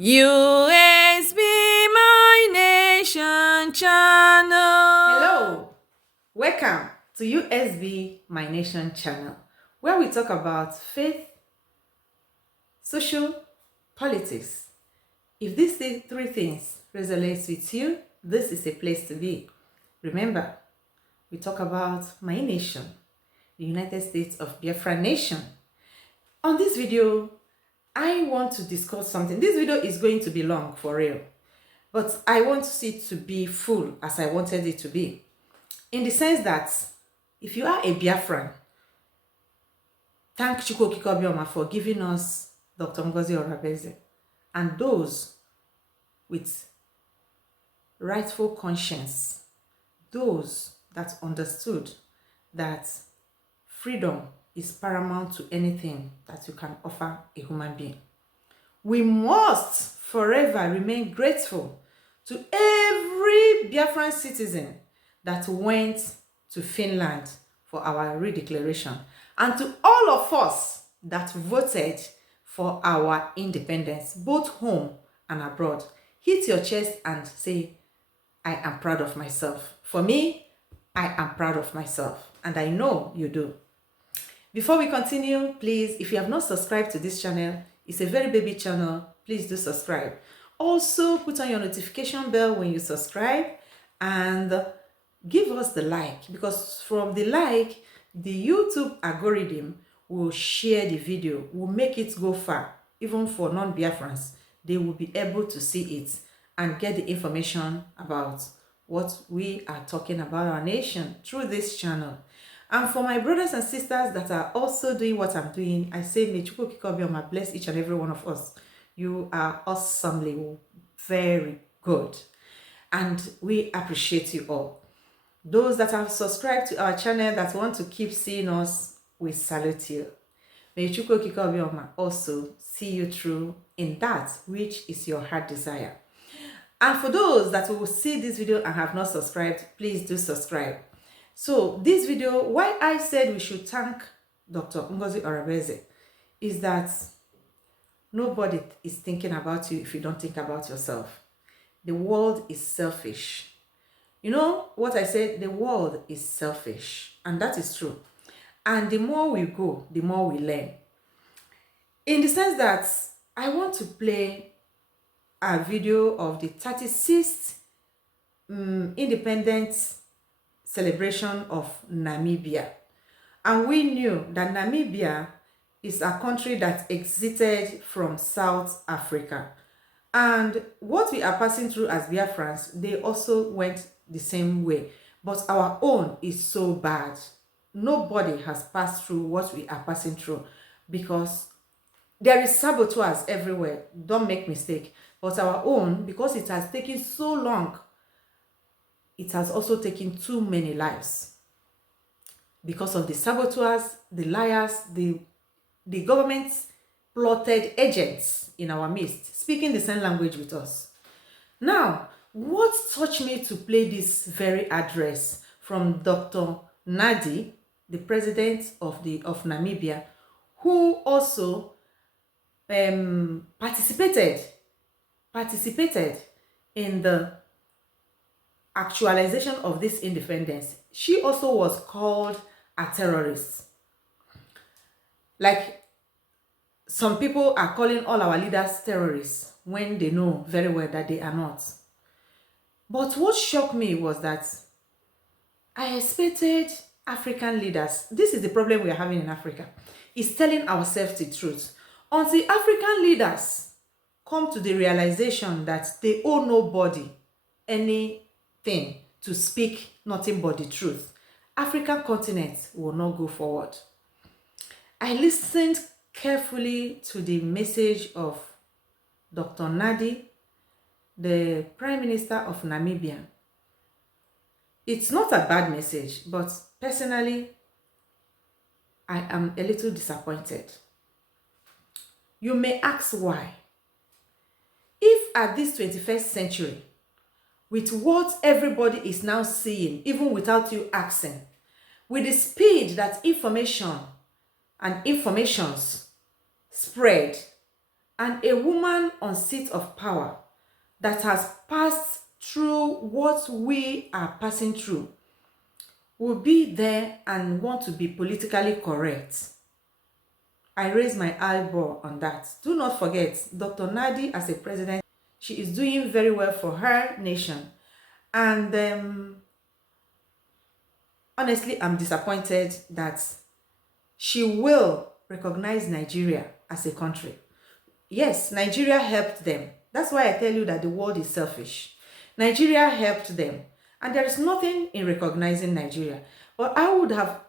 U.S.B My Nation channel. Hello, welcome to U.S.B My Nation channel, where we talk about faith, social, politics. If these three things resonate with you, this is a place to be. Remember, we talk about my nation, the United States of Biafran nation. On this video, I want to discuss something. This video is going to be long for real, but I want it to be full as I wanted it to be. In the sense that if you are a Biafran, thank Chukwu Okike Obioma for giving us Dr. Ngozi Orabeze and those with rightful conscience, those that understood that freedom is paramount to anything that you can offer a human being. We must forever remain grateful to every Biafran citizen that went to Finland for our redeclaration, and to all of us that voted for our independence, both home and abroad. Hit your chest and say, I am proud of myself. For me, I am proud of myself, and I know you do. Before we continue, please, if you have not subscribed to this channel, it's a very baby channel, please do subscribe. Also, put on your notification bell when you subscribe and give us the like, because from the like, the YouTube algorithm will share the video, will make it go far. Even for non-Biafrans, they will be able to see it and get the information about what we are talking about our nation through this channel. And for my brothers and sisters that are also doing what I'm doing, I say, may Chukwu Okike Obioma bless each and every one of us. You are awesomely very good, and we appreciate you all. Those that have subscribed to our channel that want to keep seeing us, we salute you. May Chukwu Okike Obioma also see you through in that which is your heart desire. And for those that will see this video and have not subscribed, please do subscribe. So this video, why I said we should thank Dr. Ngozi Orabeze is that nobody is thinking about you if you don't think about yourself. The world is selfish. You know what I said? The world is selfish, and that is true. And the more we go, the more we learn. In the sense that I want to play a video of the 36th independence celebration of Namibia. And we knew that Namibia is a country that exited from South Africa. And what we are passing through as Biafrans, they also went the same way. But our own is so bad. Nobody has passed through what we are passing through, because there is saboteurs everywhere. Don't make mistake. But our own, because it has taken so long, it has also taken too many lives because of the saboteurs, the liars, the government's plotted agents in our midst, speaking the same language with us. Now, what touched me to play this very address from Dr. Nadi, the president of Namibia, who also participated in the actualization of this independence. She also was called a terrorist. Like some people are calling all our leaders terrorists when they know very well that they are not. But what shocked me was that I expected African leaders, this is the problem we are having in Africa, is telling ourselves the truth. Until African leaders come to the realization that they owe nobody anything to speak nothing but the truth, African continent will not go forward. I listened carefully to the message of Dr. Nadi, the Prime Minister of Namibia. It's not a bad message, but personally, I am a little disappointed. You may ask why. If at this 21st century, with what everybody is now seeing, even without you asking, with the speed that information and informations spread, and a woman on seat of power that has passed through what we are passing through will be there and want to be politically correct. I raise my eyebrow on that. Do not forget, Dr. Nadi as a president, she is doing very well for her nation. And honestly, I'm disappointed that she will recognize Nigeria as a country. Yes, Nigeria helped them. That's why I tell you that the world is selfish. Nigeria helped them. And there is nothing in recognizing Nigeria. But I would have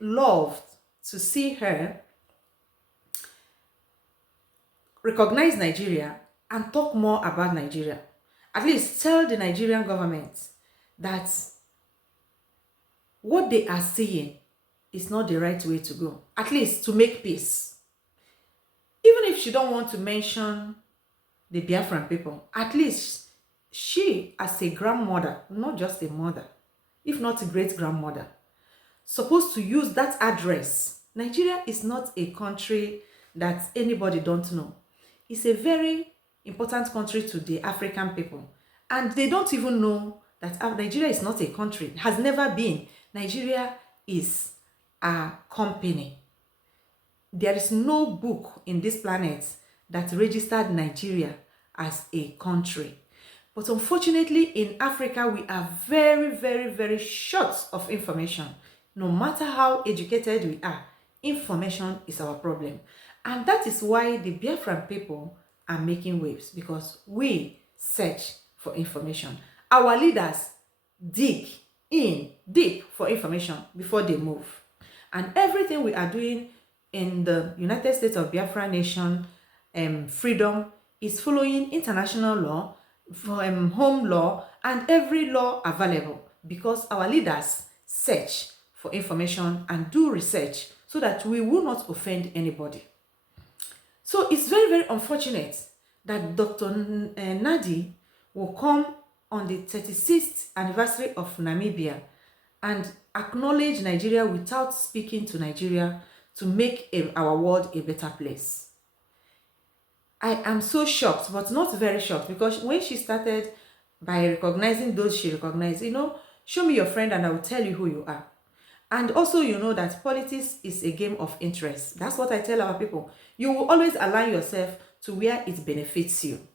loved to see her recognize Nigeria and talk more about Nigeria. At least tell the Nigerian government that what they are saying is not the right way to go. At least to make peace. Even if she don't want to mention the Biafran people, at least she as a grandmother, not just a mother, if not a great-grandmother, supposed to use that address. Nigeria is not a country that anybody don't know. It's a very important country to the African people. And they don't even know that Nigeria is not a country. It has never been. Nigeria is a company. There is no book in this planet that registered Nigeria as a country. But unfortunately, in Africa, we are very, very, very short of information. No matter how educated we are, information is our problem. And that is why the Biafran people are making waves, because we search for information. Our leaders dig in deep for information before they move. And everything we are doing in the United States of Biafra Nation, freedom, is following international law, home law, and every law available, because our leaders search for information and do research so that we will not offend anybody. So it's very, very unfortunate that Dr. Nadi will come on the 36th anniversary of Namibia and acknowledge Nigeria without speaking to Nigeria to make our world a better place. I am so shocked, but not very shocked, because when she started by recognizing those she recognized, show me your friend and I will tell you who you are. And also, that politics is a game of interest. That's what I tell our people. You will always align yourself to where it benefits you.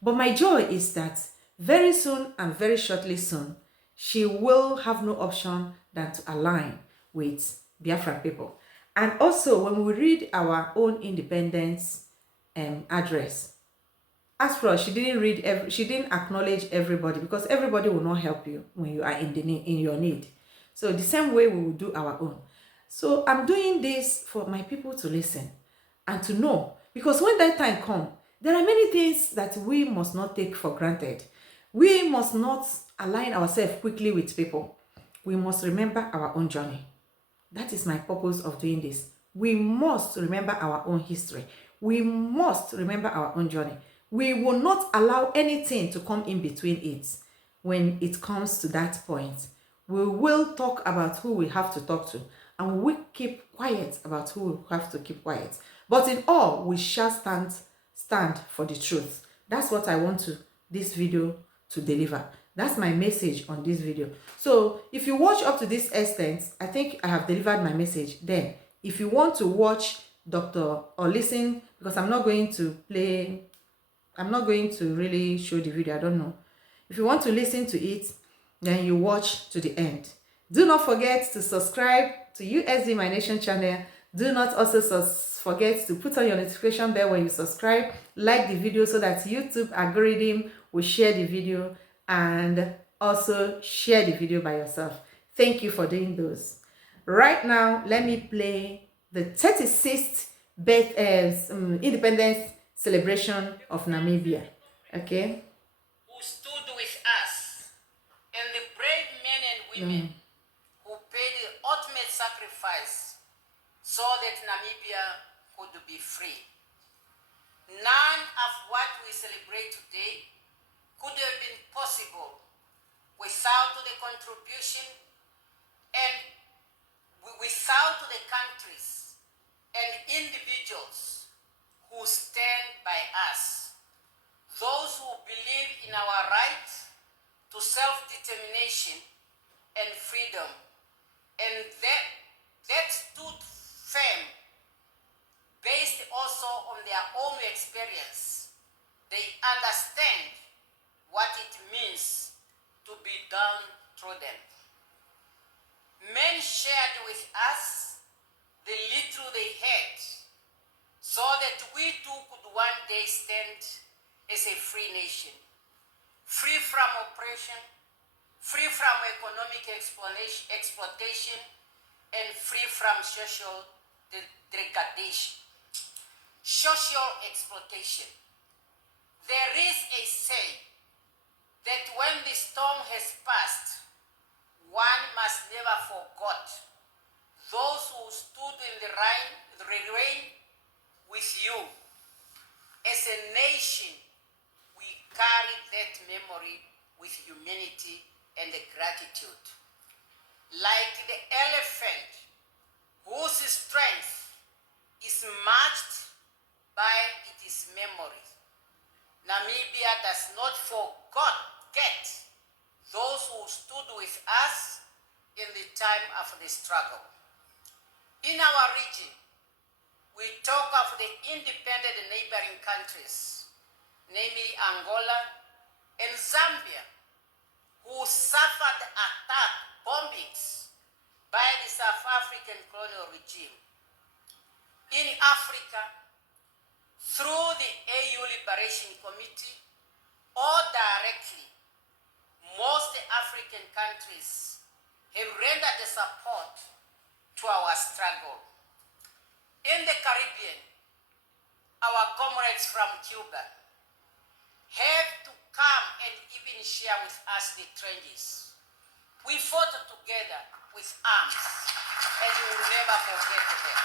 But my joy is that very soon and very shortly soon, she will have no option than to align with Biafran people. And also, when we read our own independence address, as for us, she didn't acknowledge everybody, because everybody will not help you when you are in your need. So the same way we will do our own. So I'm doing this for my people to listen and to know, because when that time comes, there are many things that we must not take for granted. We must not align ourselves quickly with people. We must remember our own journey. That is my purpose of doing this. We must remember our own history. We must remember our own journey. We will not allow anything to come in between it. When it comes to that point, we will talk about who we have to talk to, and we keep quiet about who we have to keep quiet. But in all, we shall stand for the truth. That's what I want this video to deliver. That's my message on this video. So if you watch up to this extent, I think I have delivered my message. Then if you want to watch or listen, because I'm not going to really show the video, I don't know. If you want to listen to it, then you watch to the end. Do not forget to subscribe to U.S.B My Nation channel. Do not also forget to put on your notification bell when you subscribe. Like the video so that YouTube algorithm will share the video, and also share the video by yourself. Thank you for doing those. Right now, let me play the 36th independence celebration of Namibia. Okay? Who stood with us, and the brave men and women who paid the ultimate sacrifice so that Namibia could be free. None of what we celebrate today could have been possible without the contribution and without the countries and individuals who stand by us, those who believe in our right to self-determination and freedom, and that stood firm based also on their own experience. They understand what it means to be downtrodden. Men shared with us the little they had, so that we too could one day stand as a free nation, free from oppression, free from economic exploitation, and free from social degradation, social exploitation. There is a saying that when the storm has passed, one must never forget those who stood in the rain with you. As a nation, we carry that memory with humility and gratitude. Like the elephant whose strength is matched by its memory, Namibia does not forget those who stood with us in the time of the struggle. In our region, we talk of the independent neighboring countries, namely Angola and Zambia, who suffered attack bombings by the South African colonial regime. In Africa, through the AU Liberation Committee, or directly, most African countries have rendered the support to our struggle. In the Caribbean, our comrades from Cuba have to come and even share with us the trenches. We fought together with arms, and we will never forget them.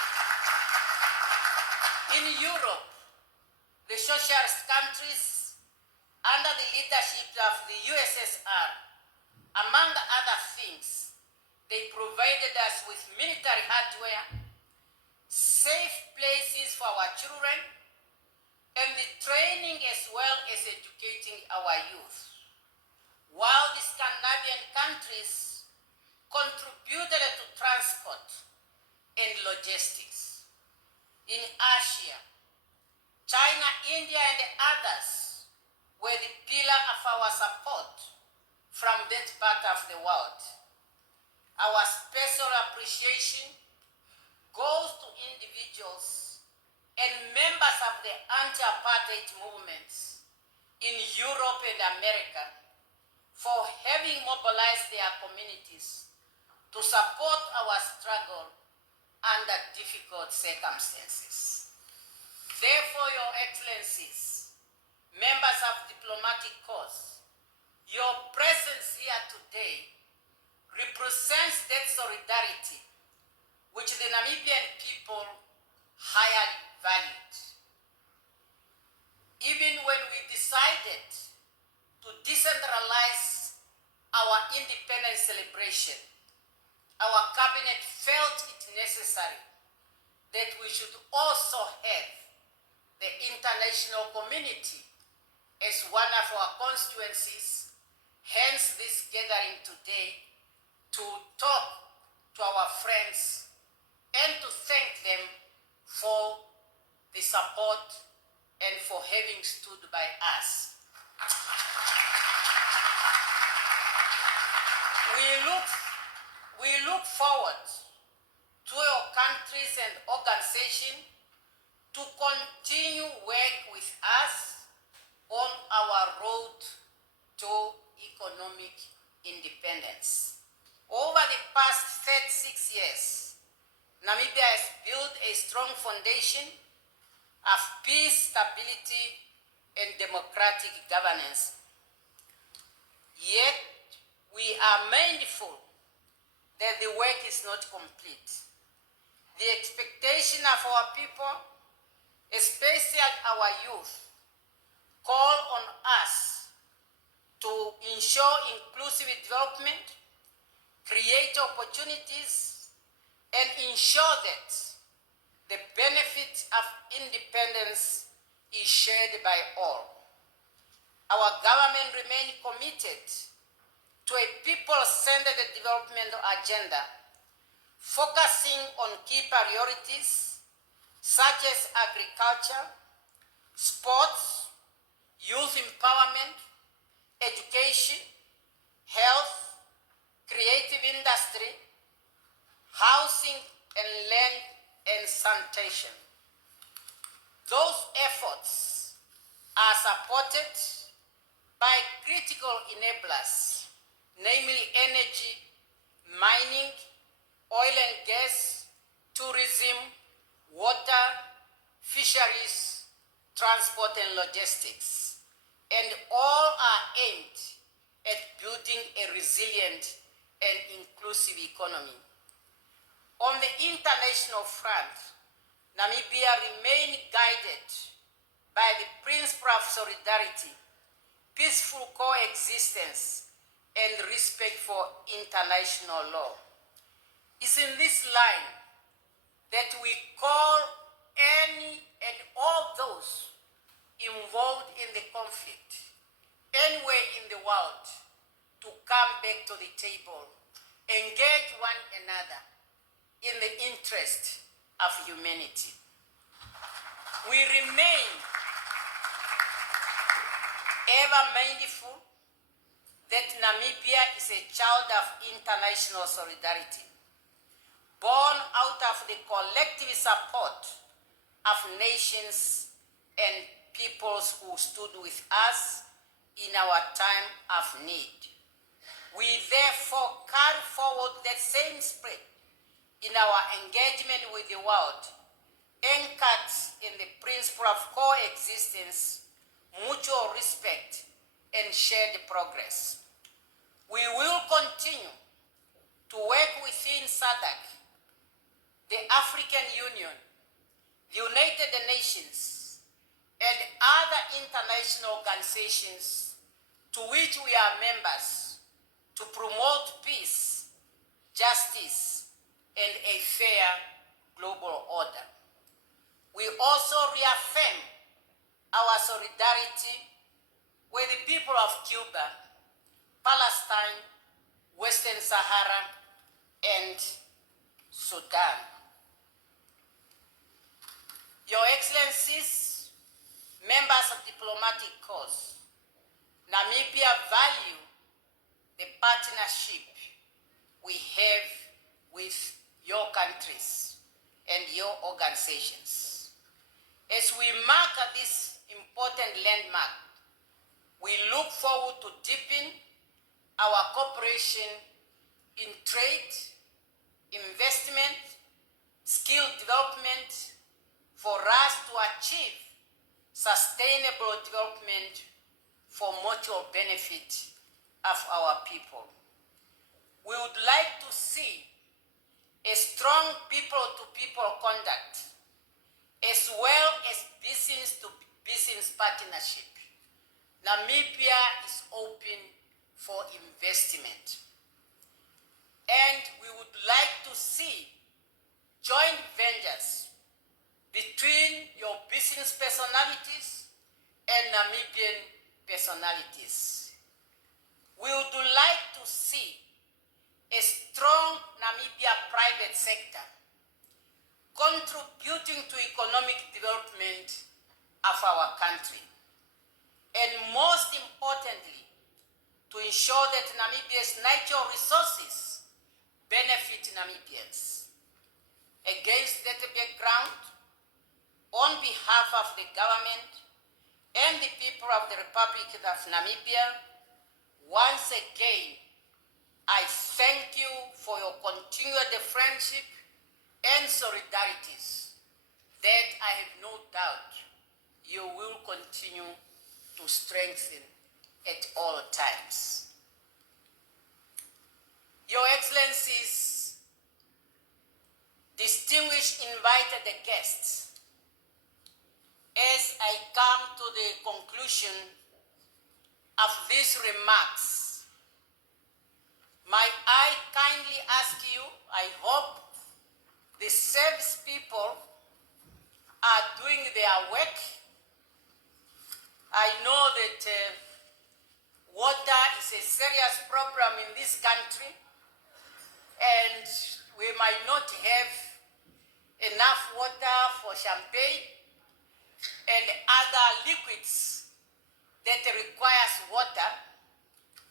In Europe, the socialist countries, under the leadership of the USSR, among other things, they provided us with military hardware, safe places for our children, and the training as well as educating our youth. While the Scandinavian countries contributed to transport and logistics. In Asia, China, India, and others were the pillar of our support from that part of the world. Our special appreciation goes to individuals and members of the anti-apartheid movements in Europe and America for having mobilized their communities to support our struggle under difficult circumstances. Therefore, Your Excellencies, members of diplomatic corps, your presence here today represents that solidarity which the Namibian people highly valued. Even when we decided to decentralize our independence celebration, our cabinet felt it necessary that we should also have the international community as one of our constituencies. Hence this gathering today to talk to our friends and to thank them for the support and for having stood by us. We look forward to your countries and organizations to continue work with us on our road to economic independence. Over the past 36 years, Namibia has built a strong foundation of peace, stability, and democratic governance. Yet, we are mindful that the work is not complete. The expectation of our people, especially our youth, call on us to ensure inclusive development, create opportunities, and ensure that The benefit of independence is shared by all. Our government remains committed to a people-centered development agenda, focusing on key priorities such as agriculture, sports, youth empowerment, education, health, creative industry, housing and land and sanitation. Those efforts are supported by critical enablers, namely energy, mining, oil and gas, tourism, water, fisheries, transport and logistics, and all are aimed at building a resilient and inclusive economy. On the international front, Namibia remains guided by the principle of solidarity, peaceful coexistence, and respect for international law. It's in this line that we call any and all those involved in the conflict, anywhere in the world, to come back to the table, engage one another in the interest of humanity. We remain ever mindful that Namibia is a child of international solidarity, born out of the collective support of nations and peoples who stood with us in our time of need. We therefore carry forward that same spirit in our engagement with the world, anchored in the principle of coexistence, mutual respect, and shared progress. We will continue to work within SADC, the African Union, the United Nations, and other international organizations to which we are members to promote peace, justice, and a fair global order. We also reaffirm our solidarity with the people of Cuba, Palestine, Western Sahara, and Sudan. Your Excellencies, members of diplomatic corps, Namibia value the partnership we have with your countries and your organizations. As we mark this important landmark, we look forward to deepen our cooperation in trade, investment, skill development for us to achieve sustainable development for mutual benefit of our people. We would like to see a strong people-to-people conduct, as well as business-to-business partnership. Namibia is open for investment. And we would like to see joint ventures between your business personalities and Namibian personalities. We would like to see a strong Namibia private sector contributing to economic development of our country. And most importantly, to ensure that Namibia's natural resources benefit Namibians. Against that background, on behalf of the government and the people of the Republic of Namibia, once again, I thank you for your continued friendship and solidarities that I have no doubt you will continue to strengthen at all times. Your Excellencies, distinguished invited guests, as I come to the conclusion of these remarks, might I kindly ask you, I hope the service people are doing their work. I know that water is a serious problem in this country, and we might not have enough water for champagne and other liquids that requires water,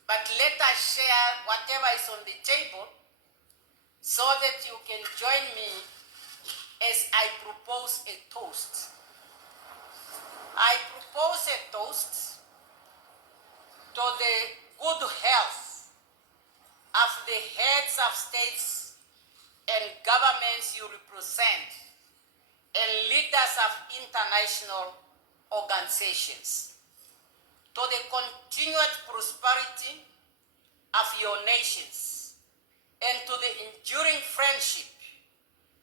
but let us share whatever is on the table so that you can join me as I propose a toast. I propose a toast to the good health of the heads of states and governments you represent and leaders of international organizations, to the continued prosperity of your nations, and to the enduring friendship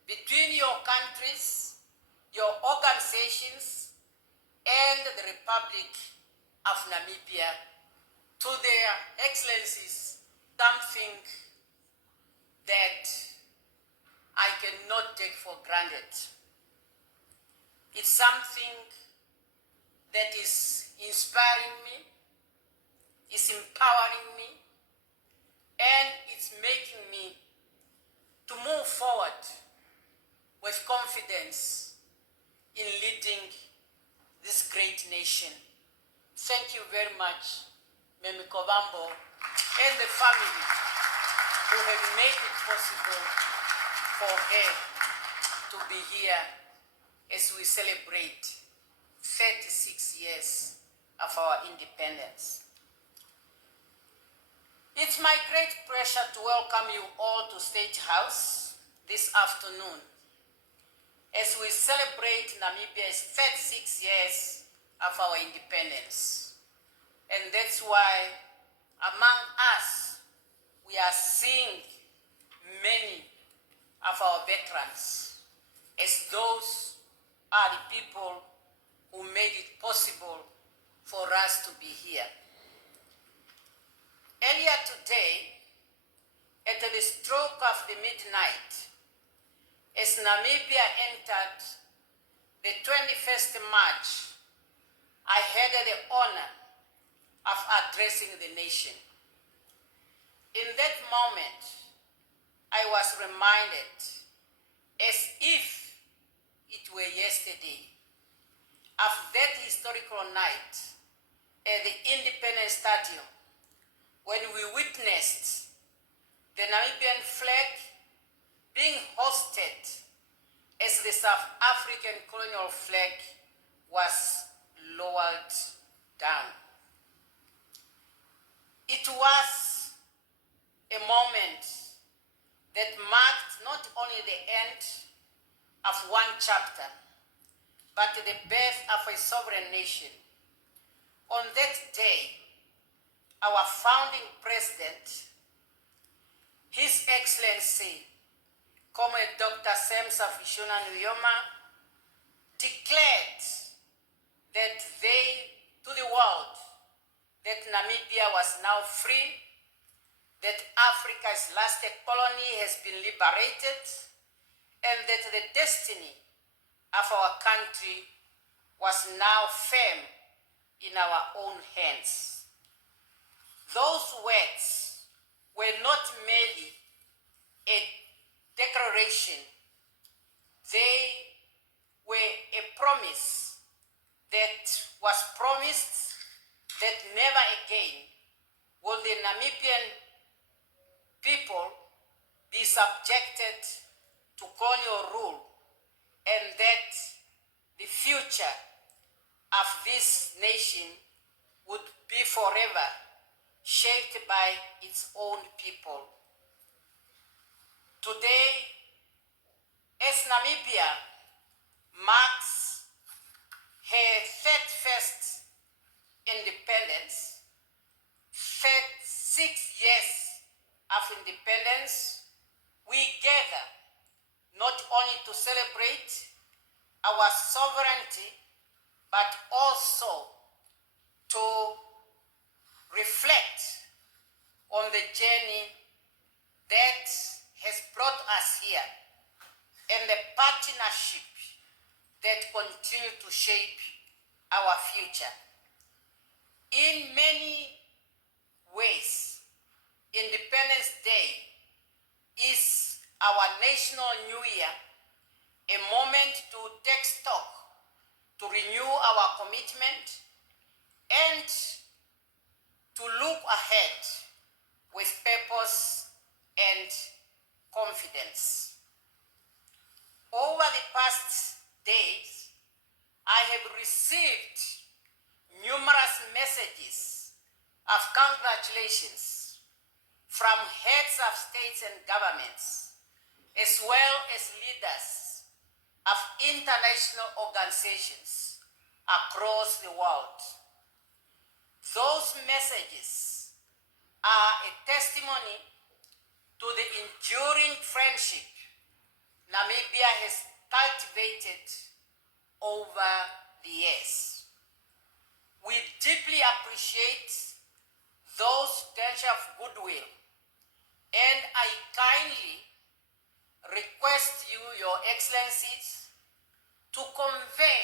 between your countries, your organizations, and the Republic of Namibia. To their excellencies, something that I cannot take for granted. It's something that is inspiring me, is empowering me, and it's making me to move forward with confidence in leading this great nation. Thank you very much, Memi Kobambo, and the family who have made it possible for her to be here as we celebrate 36 years of our independence. It's my great pleasure to welcome you all to State House this afternoon as we celebrate Namibia's 36 years of our independence. And that's why among us, we are seeing many of our veterans as those are the people who made it possible for us to be here. Earlier today, at the stroke of the midnight, as Namibia entered the 21st March, I had the honor of addressing the nation. In that moment, I was reminded, as if it were yesterday, of that historical night at the Independence Stadium when we witnessed the Namibian flag being hosted as the South African colonial flag was lowered down. It was a moment that marked not only the end of one chapter, but the birth of a sovereign nation. On that day, our founding president, His Excellency, Comrade Dr. Semsa Fishuna Nuyoma, declared that to the world, that Namibia was now free, that Africa's last colony has been liberated, and that the destiny of our country was now firm in our own hands. Those words were not merely a declaration, they were a promise that was promised that never again will the Namibian people be subjected to colonial rule, and that the future of this nation would be forever shaped by its own people. Today, as Namibia marks her 31st independence, 36 years of independence, we gather not only to celebrate our sovereignty, but also to reflect on the journey that has brought us here and the partnership that continue to shape our future. In many ways, Independence Day is our national new year, a moment to take stock, to renew our commitment, and to look ahead with purpose and confidence. Over the past days, I have received numerous messages of congratulations from heads of states and governments, as well as leaders of international organizations across the world. Those messages are a testimony to the enduring friendship Namibia has cultivated over the years. We deeply appreciate those gestures of goodwill, and I kindly request you, Your Excellencies, to convey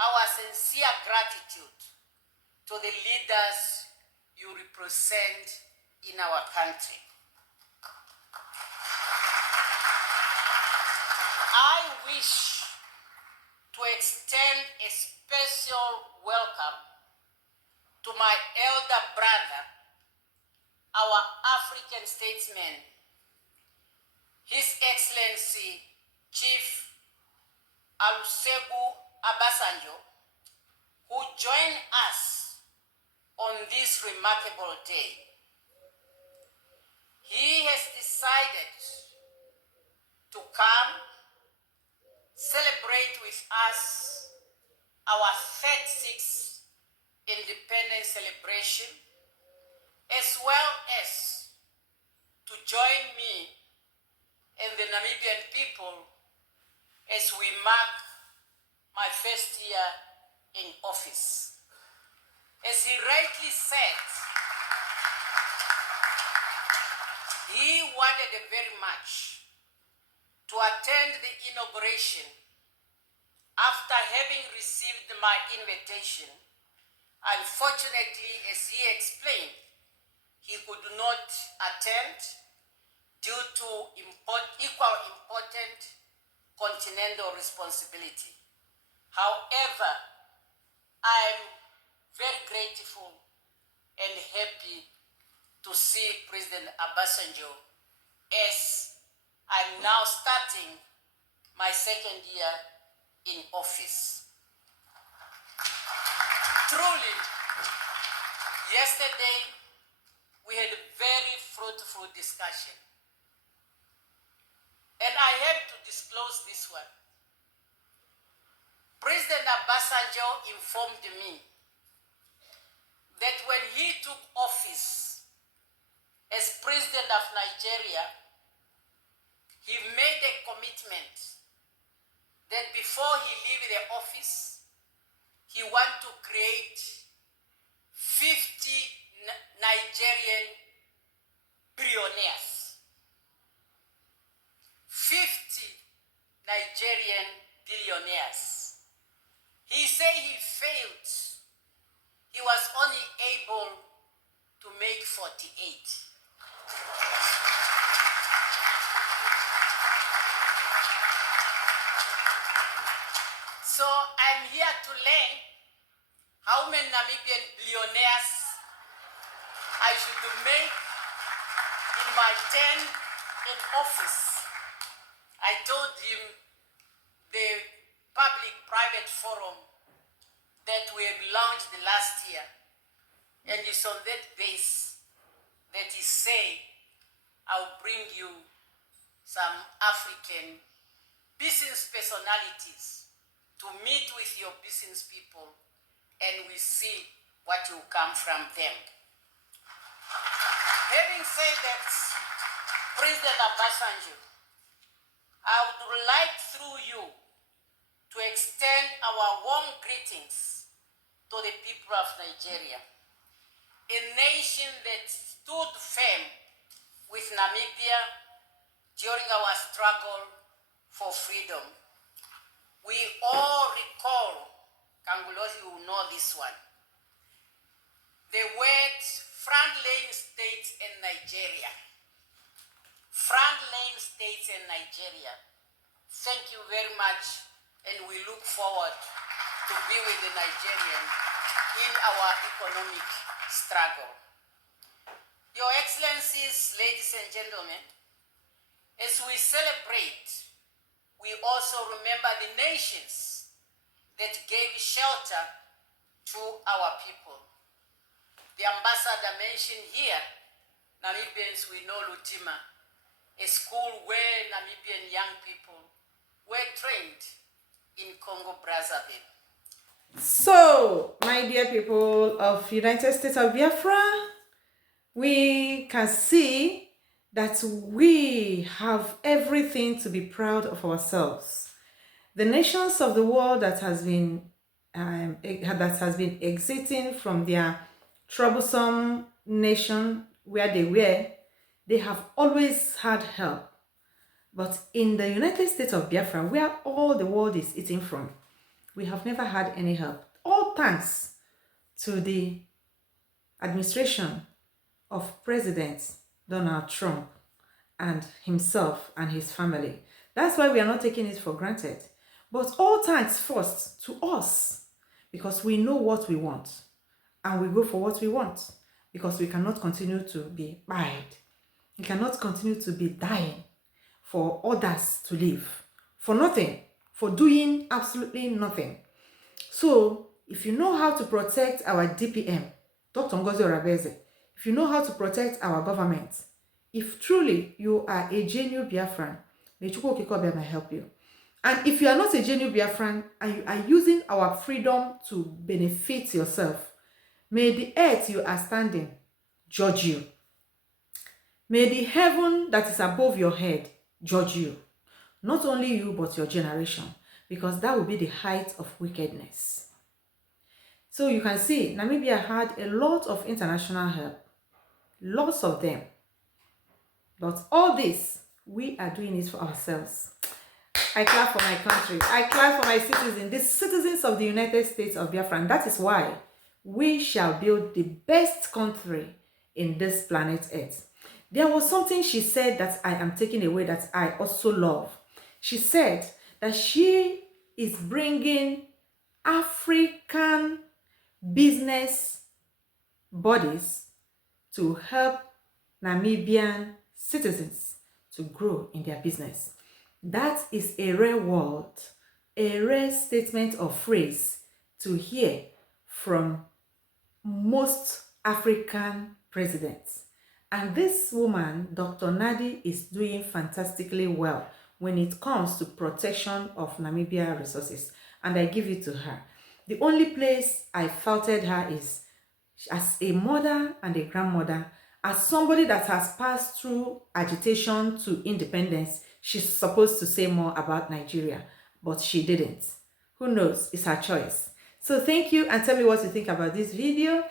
our sincere gratitude to the leaders you represent in our country. I wish to extend a special welcome to my elder brother, our African statesman, His Excellency Chief Olusegun Obasanjo, who joined us on this remarkable day. He has decided to come celebrate with us our 36th independence celebration, as well as to join me and the Namibian people as we mark my first year in office. As he rightly said, he wanted very much to attend the inauguration after having received my invitation. Unfortunately, as he explained, he could not attend due to equal important continental responsibility. However, I'm very grateful and happy to see President Obasanjo as I'm now starting my second year in office. Truly, yesterday we had a very fruitful discussion. And I have to disclose this one. President Obasanjo informed me that when he took office as President of Nigeria, he made a commitment that before he leaves the office, he wants to create 50 Nigerian billionaires. 50 Nigerian billionaires. He said he failed. He was only able to make 48. So I'm here to learn how many Namibian billionaires I should make in my term in office. I told him the public-private forum that we have launched last year, and it's on that base that he said, I'll bring you some African business personalities to meet with your business people, and we see what will come from them. Having said that, President Obasanjo, I would like through you to extend our warm greetings to the people of Nigeria, a nation that stood firm with Namibia during our struggle for freedom. We all recall, Kangulosi will know this one, the words frontline states in Nigeria. Frontline states in Nigeria. Thank you very much, and we look forward to be with the Nigerian in our economic struggle. Your Excellencies, ladies and gentlemen, as we celebrate, we also remember the nations that gave shelter to our people. The ambassador mentioned here, Namibians, we know Lutima, a school where Namibian young people were trained in Congo-Brazzaville. So, my dear people of United States of Biafra, we can see that we have everything to be proud of ourselves. The nations of the world that has been exiting from their troublesome nation where they were, they have always had help. But in the United States of Biafra, where all the world is eating from, we have never had any help. All thanks to the administration of President Donald Trump and himself and his family. That's why we are not taking it for granted. But all thanks first to us, because we know what we want and we go for what we want, because we cannot continue to be buried. We cannot continue to be dying for others to live, for nothing, for doing absolutely nothing. So, if you know how to protect our DPM, Dr. Ngozi Orabeze, if you know how to protect our government, if truly you are a genuine Biafran, may Chukwu Okike Obiama may help you. And if you are not a genuine Biafran and you are using our freedom to benefit yourself, may the earth you are standing judge you. May the heaven that is above your head judge you. Not only you, but your generation, because that will be the height of wickedness. So you can see, Namibia had a lot of international help. Lots of them. But all this, we are doing it for ourselves. I clap for my country. I clap for my citizens, the citizens of the United States of Biafra. And that is why we shall build the best country in this planet Earth. There was something she said that I am taking away that I also love. She said that she is bringing African business bodies to help Namibian citizens to grow in their business. That is a rare word, a rare statement or phrase to hear from most African presidents. And this woman, Dr. Nadi, is doing fantastically well when it comes to protection of Namibia resources. And I give it to her. The only place I faulted her is as a mother and a grandmother, as somebody that has passed through agitation to independence. She's supposed to say more about Nigeria, but she didn't. Who knows? It's her choice. So thank you, and tell me what you think about this video.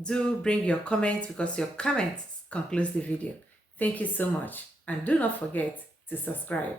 Do bring your comments, because your comments concludes the video. Thank you so much, and do not forget to subscribe.